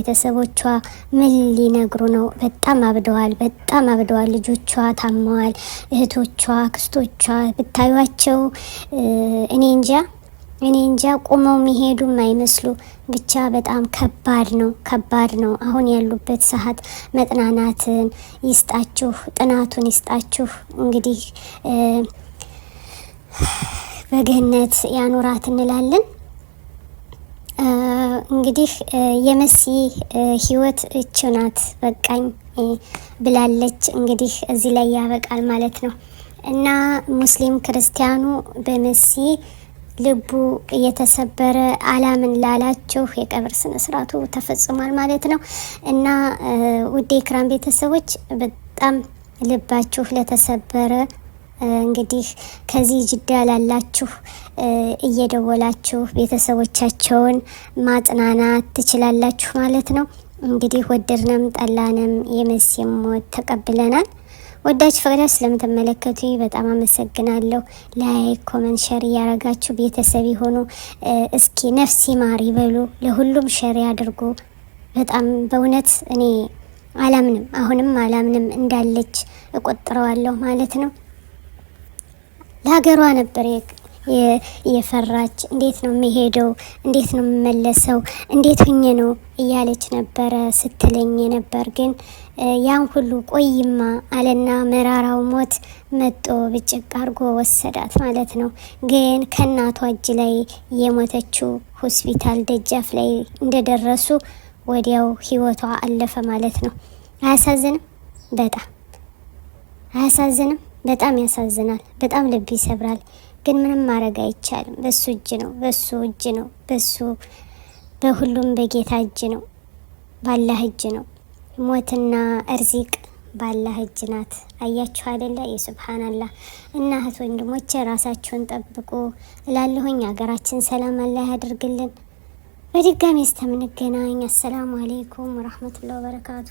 ቤተሰቦቿ ምን ሊነግሩ ነው? በጣም አብደዋል። ልጆቿ ታመዋል። እህቶቿ፣ ክስቶቿ ብታዩቸው እኔ እንጃ ቁመው የሚሄዱ አይመስሉ። ብቻ በጣም ከባድ ነው። አሁን ያሉበት ሰዓት መጥናናትን ይስጣችሁ፣ ጥናቱን ይስጣችሁ። እንግዲህ በገነት ያኑራት እንላለን። እንግዲህ የመሲ ህይወት እችናት በቃኝ ብላለች። እንግዲህ እዚህ ላይ ያበቃል ማለት ነው እና ሙስሊም ክርስቲያኑ በመሲ ልቡ እየተሰበረ አላምን ላላችሁ የቀብር ስነ ስርዓቱ ተፈጽሟል ማለት ነው እና ውድ ኢክራም ቤተሰቦች በጣም ልባችሁ ለተሰበረ እንግዲህ ከዚህ ጅዳ ላላችሁ እየደወላችሁ ቤተሰቦቻቸውን ማጽናናት ትችላላችሁ ማለት ነው። እንግዲህ ወደድንም ጠላንም የመሲም ሞት ተቀብለናል። ወዳችሁ ፈቅዳችሁ ስለምትመለከቱ በጣም አመሰግናለሁ። ላይክ፣ ኮሜንት፣ ሼር እያረጋችሁ ቤተሰብ ይሁኑ። እስኪ ነፍሲ ማር ይበሉ፣ ለሁሉም ሼር ያድርጉ። በጣም በእውነት እኔ አሁንም አላምንም እንዳለች እቆጥረዋለሁ ማለት ነው። ለሀገሯ ነበር የፈራች። እንዴት ነው የሚሄደው? እንዴት ነው የምመለሰው? እንዴት ሆኜ ነው እያለች ነበረ ስትለኝ ነበር። ግን ያን ሁሉ ቆይማ አለና መራራው ሞት መጦ ብጭቅ አርጎ ወሰዳት ማለት ነው። ግን ከእናቷ እጅ ላይ የሞተችው ሆስፒታል ደጃፍ ላይ እንደደረሱ ወዲያው ህይወቷ አለፈ ማለት ነው። አያሳዝንም? በጣም አያሳዝንም? በጣም ያሳዝናል። በጣም ልብ ይሰብራል። ግን ምንም ማድረግ አይቻልም። በሱ እጅ ነው። በሁሉም በጌታ እጅ ነው። ባላህ እጅ ነው። ሞትና እርዚቅ ባላህ እጅ ናት። አያችሁ አይደለ? የሱብሃንአላህ። እና እህት ወንድሞቼ ራሳችሁን ጠብቁ እላለሁኝ። ሀገራችን ሰላም አላህ ያድርግልን። በድጋሚ እስከምንገናኝ አሰላሙ አለይኩም ወራህመቱላሂ ወበረካቱ።